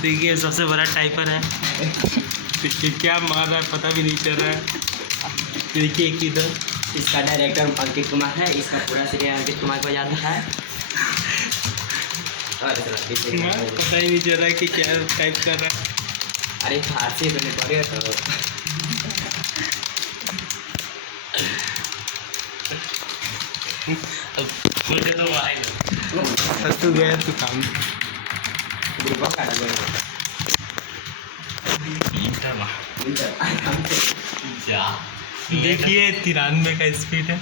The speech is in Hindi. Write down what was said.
देखिए सबसे बड़ा टाइपर है। क्या मार रहा है पता भी नहीं चल रहा है। देखिए किधर इसका डायरेक्टर अंकित कुमार है। इसका पूरा सीरियल अंकित कुमार को जाता है। पता ही नहीं चल रहा है कि क्या टाइप कर रहा है। अरे फारसी तो नहीं पड़ेगा तो मुझे तो तू गया तू काम देखिए 93 का स्पीड है।